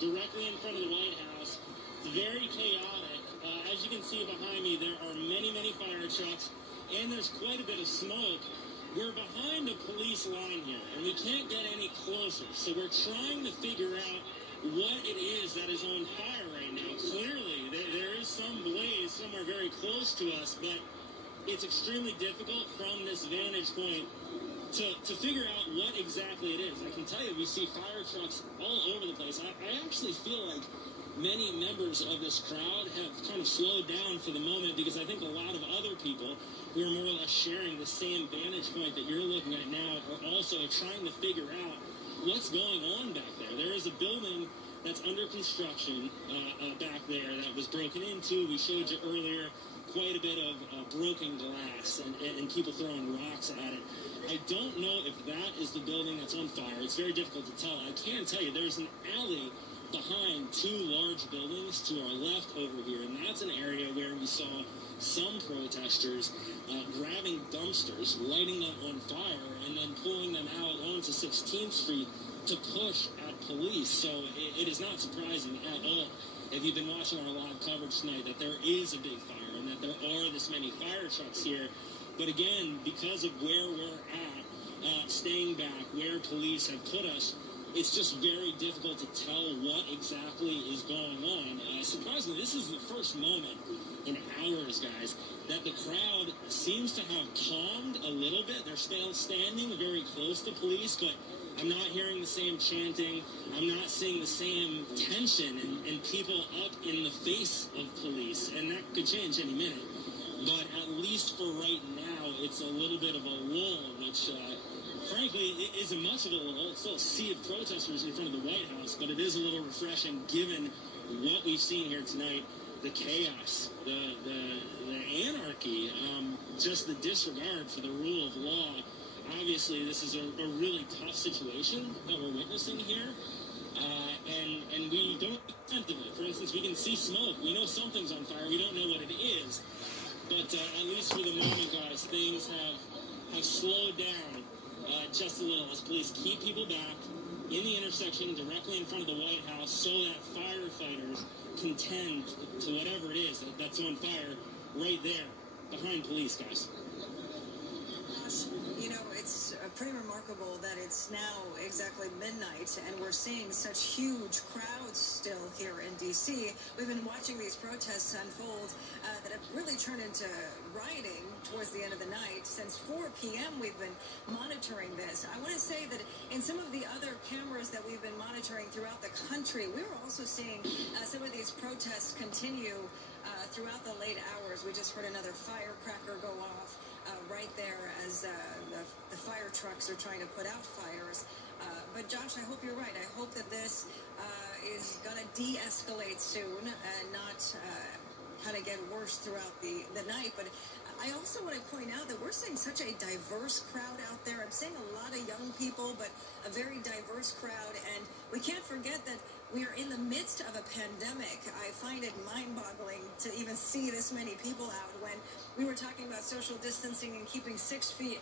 directly in front of the White House. It's very chaotic. As you can see behind me, there are many, many fire trucks, and there's quite a bit of smoke. We're behind a police line here, and we can't get any closer. So we're trying to figure out what it is that is on fire right now. Clearly, there is some blaze somewhere very close to us, but it's extremely difficult from this vantage point to figure out what exactly it is. I can tell you, we see fire trucks all over the place. I actually feel like many members of this crowd have kind of slowed down for the moment, because I think a lot of other people who are more or less sharing the same vantage point that you're looking at now are also trying to figure out what's going on back there. There is a building that's under construction back there that was broken into. We showed you earlier quite a bit of broken glass and people throwing rocks at it. I don't know if that is the building that's on fire. It's very difficult to tell. I can tell you there's an alley behind two large buildings to our left over here, and that's an area where we saw some protesters grabbing dumpsters, lighting them on fire, and then pulling them out onto 16th Street to push at police. So it is not surprising at all, if you've been watching our live coverage tonight, that there is a big fire and that there are this many fire trucks here. But again, because of where we're at, staying back, where police have put us, it's just very difficult to tell what exactly is going on. Surprisingly, this is the first moment in hours, guys, that the crowd seems to have calmed a little bit. They're still standing very close to police, but I'm not hearing the same chanting. I'm not seeing the same tension and people up in the face of police, and that could change any minute. But at least for right now, it's a little bit of a lull, which frankly, it isn't much of a lull. It's still a sea of protesters in front of the White House, but it is a little refreshing given what we've seen here tonight. The chaos, the anarchy, just the disregard for the rule of law. Obviously, this is a really tough situation that we're witnessing here, and we don't sense of it. For instance, we can see smoke. We know something's on fire. We don't know what it is, but at least for the moment, guys, things have slowed down just a little as police keep people back in the intersection directly in front of the White House so that firefighters can tend to whatever it is that's on fire right there behind police, guys. You know, it's pretty remarkable that it's now exactly midnight and we're seeing such huge crowds still here in D.C. We've been watching these protests unfold that have really turned into rioting towards the end of the night. Since 4 p.m. we've been monitoring this. I want to say that in some of the other cameras that we've been monitoring throughout the country, we were also seeing some of these protests continue throughout the late hours. We just heard another firecracker go off right there as the fire trucks are trying to put out fires. But Josh, I hope you're right. I hope that this is going to de-escalate soon and not kind of get worse throughout the night. But I also want to point out that we're seeing such a diverse crowd out there. I'm seeing a lot of young people, but a very diverse crowd. And we can't forget that we are in the midst of a pandemic. I find it mind-boggling to even see this many people out when we were talking about social distancing and keeping 6 feet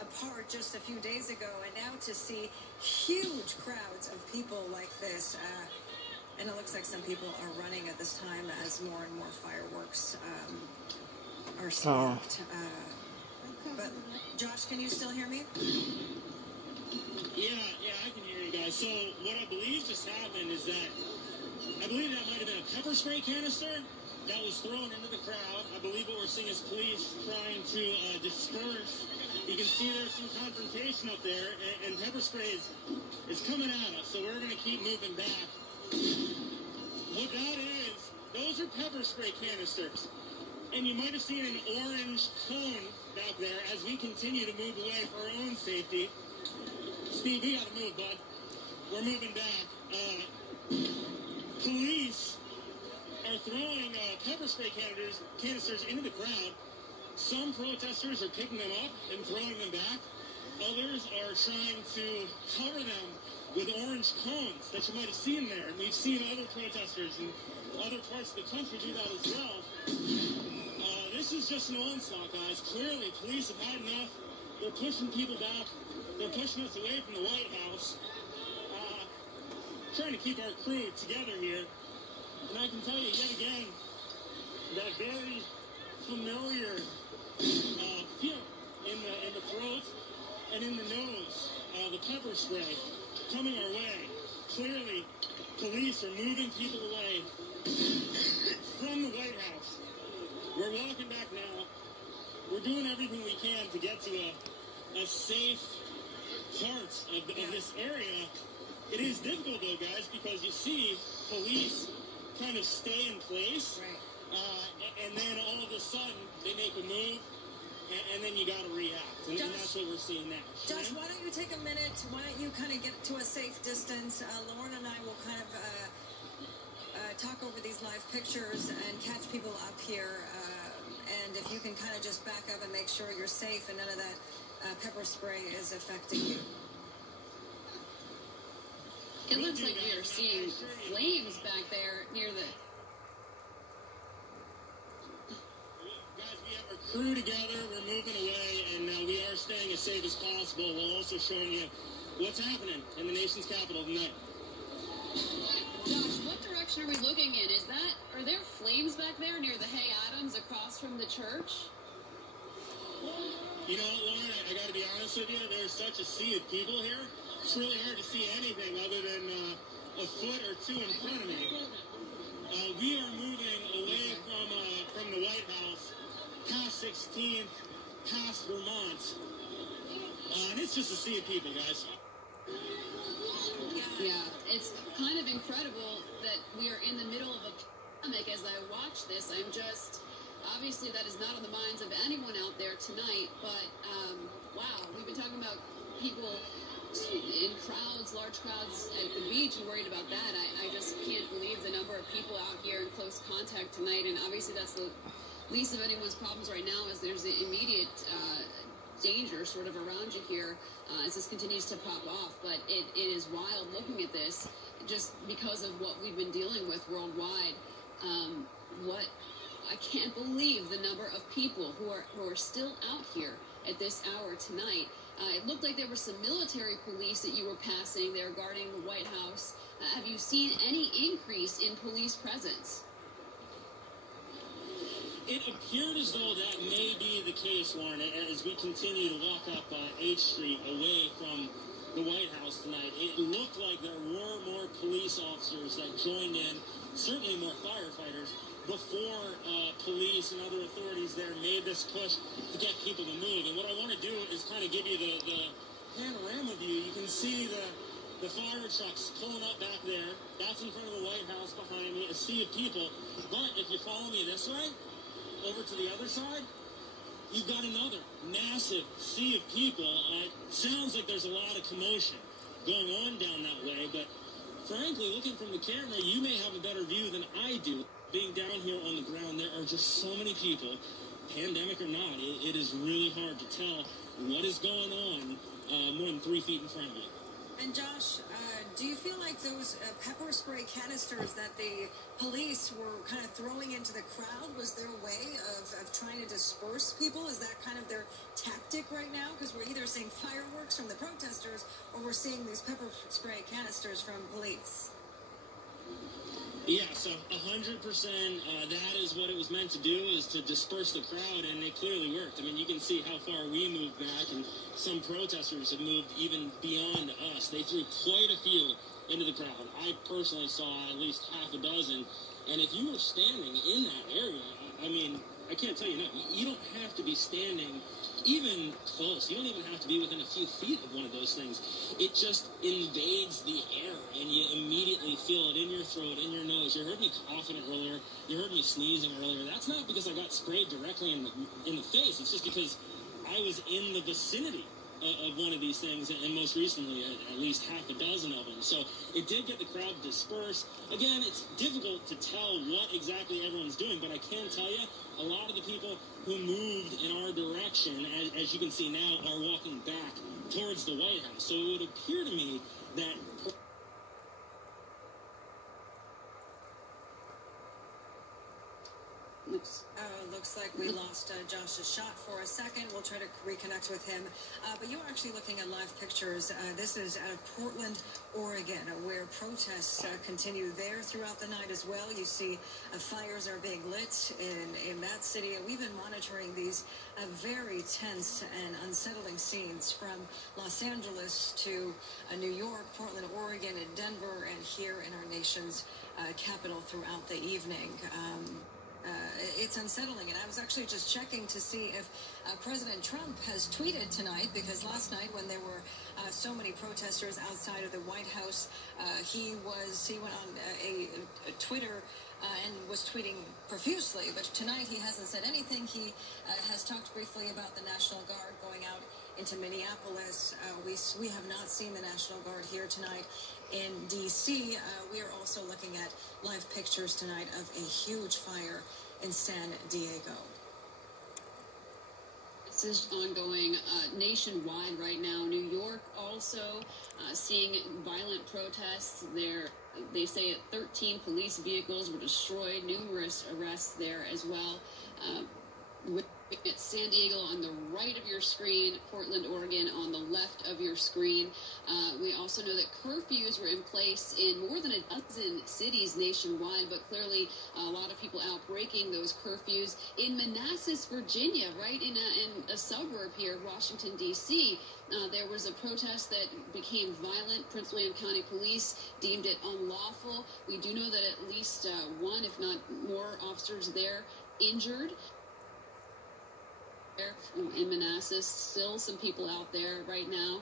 apart just a few days ago. And now to see huge crowds of people like this. And it looks like some people are running at this time as more and more fireworks are stopped. But Josh, can you still hear me? Yeah, I can hear you guys. So what I believe just happened is that I believe that might have been a pepper spray canister that was thrown into the crowd. I believe what we're seeing is police trying to disperse. You can see there's some confrontation up there, and pepper spray is coming at us, so we're going to keep moving back. What that is, those are pepper spray canisters. And you might have seen an orange cone back there as we continue to move away for our own safety. Steve, we gotta move, bud. We're moving back. Police are throwing pepper spray canisters into the crowd. Some protesters are picking them up and throwing them back. Others are trying to cover them with orange cones that you might have seen there. And we've seen other protesters in other parts of the country do that as well. This is just an onslaught, guys. Clearly, police have had enough. They're pushing people back. They're pushing us away from the White House. trying to keep our crew together here. And I can tell you yet again, that very familiar feel in the throat and in the nose, the pepper spray coming our way. Clearly, police are moving people away from the White House. We're walking back now. We're doing everything we can to get to a safe part of this area. It is difficult, though, guys, because you see police kind of stay in place, Right. And then all of a sudden they make a move, and then you got to react, and that's what we're seeing now. Josh, why don't you take a minute? Why don't you kind of get to a safe distance? Lauren and I will kind of talk over these live pictures and catch people up here. And if you can kind of just back up and make sure you're safe and none of that pepper spray is affecting you. It looks like we are seeing flames back there near the... Guys, we have our crew together. We're moving away, and we are staying as safe as possible. We're also showing you what's happening in the nation's capital tonight. Josh, what direction are we looking in? Are there flames back there near the Hay Adams across from the church? You know what, Lauren, I got to be honest with you. There's such a sea of people here. It's really hard to see anything other than a foot or two in front of me. We are moving away from the White House, past 16th, past Vermont. And it's just a sea of people, guys. Yeah, it's kind of incredible that we are in the middle of a pandemic. As I watch this, I'm just... Obviously, that is not on the minds of anyone out there tonight, but, wow, we've been talking about people in crowds, large crowds at the beach, and worried about that. I just can't believe the number of people out here in close contact tonight, and obviously that's the least of anyone's problems right now, as there's immediate danger sort of around you here as this continues to pop off. But it is wild looking at this, just because of what we've been dealing with worldwide. I can't believe the number of people who are still out here at this hour tonight. It looked like there were some military police that you were passing there guarding the White House. Have you seen any increase in police presence? It appeared as though that may be the case, Lauren, as we continue to walk up H Street away from the White House tonight. It looked like there were more police officers that joined in, certainly more firefighters, before police and other authorities there made this push to get people to move. And what I want to do is kind of give you the panorama view. You can see the fire trucks pulling up back there. That's in front of the White House behind me, a sea of people. But if you follow me this way, over to the other side, you've got another massive sea of people. It sounds like there's a lot of commotion going on down that way, but frankly, looking from the camera, you may have a better view than I do. Being down here on the ground, there are just so many people, pandemic or not. It is really hard to tell what is going on more than 3 feet in front of you. And Josh, do you feel like those pepper spray canisters that the police were kind of throwing into the crowd was their way of trying to disperse people? Is that kind of their tactic right now? Because we're either seeing fireworks from the protesters or we're seeing these pepper spray canisters from police. Yeah, so 100%, that is what it was meant to do, is to disperse the crowd, and it clearly worked. I mean, you can see how far we moved back, and some protesters have moved even beyond us. They threw quite a few into the crowd. I personally saw at least half a dozen, and if you were standing in that area, I mean, I can't tell you enough. You don't have to be standing even close. You don't even have to be within a few feet of one of those things. It just invades the air, and you immediately feel it in your throat, in your nose. You heard me coughing earlier. You heard me sneezing earlier. That's not because I got sprayed directly in the face. It's just because I was in the vicinity of one of these things, and most recently at least half a dozen of them. So it did get the crowd dispersed. Again, it's difficult to tell what exactly everyone's doing, but I can tell you a lot of the people who moved in our direction, as you can see now, are walking back towards the White House. So it would appear to me that... looks like we lost Josh's shot for a second. We'll try to reconnect with him. But you're actually looking at live pictures. This is out of Portland, Oregon, where protests continue there throughout the night as well. You see fires are being lit in that city. And we've been monitoring these very tense and unsettling scenes from Los Angeles to New York, Portland, Oregon, and Denver, and here in our nation's capital throughout the evening. It's unsettling, and I was actually just checking to see if President Trump has tweeted tonight, because last night when there were so many protesters outside of the White House, he went on a Twitter and was tweeting profusely, but tonight he hasn't said anything. He has talked briefly about the National Guard going out into Minneapolis. We have not seen the National Guard here tonight in D.C. We are also looking at live pictures tonight of a huge fire in San Diego. This is ongoing nationwide right now. New York also seeing violent protests there. They say 13 police vehicles were destroyed, numerous arrests there as well. At San Diego on the right of your screen, Portland, Oregon on the left of your screen. We also know that curfews were in place in more than a dozen cities nationwide, but clearly a lot of people out breaking those curfews. In Manassas, Virginia, right in a suburb here of Washington, D.C., there was a protest that became violent. Prince William County Police deemed it unlawful. We do know that at least one, if not more, officers there injured. In Manassas, still some people out there right now,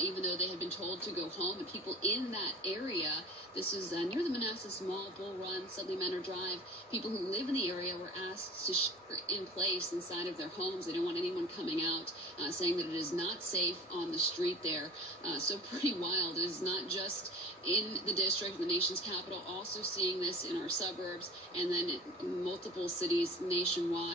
even though they had been told to go home. And people in that area, this is near the Manassas Mall, Bull Run, Sudley Manor Drive, people who live in the area were asked to shelter in place inside of their homes. They don't want anyone coming out, saying that it is not safe on the street there. So pretty wild. It is not just in the district, the nation's capital, also seeing this in our suburbs, and then in multiple cities nationwide.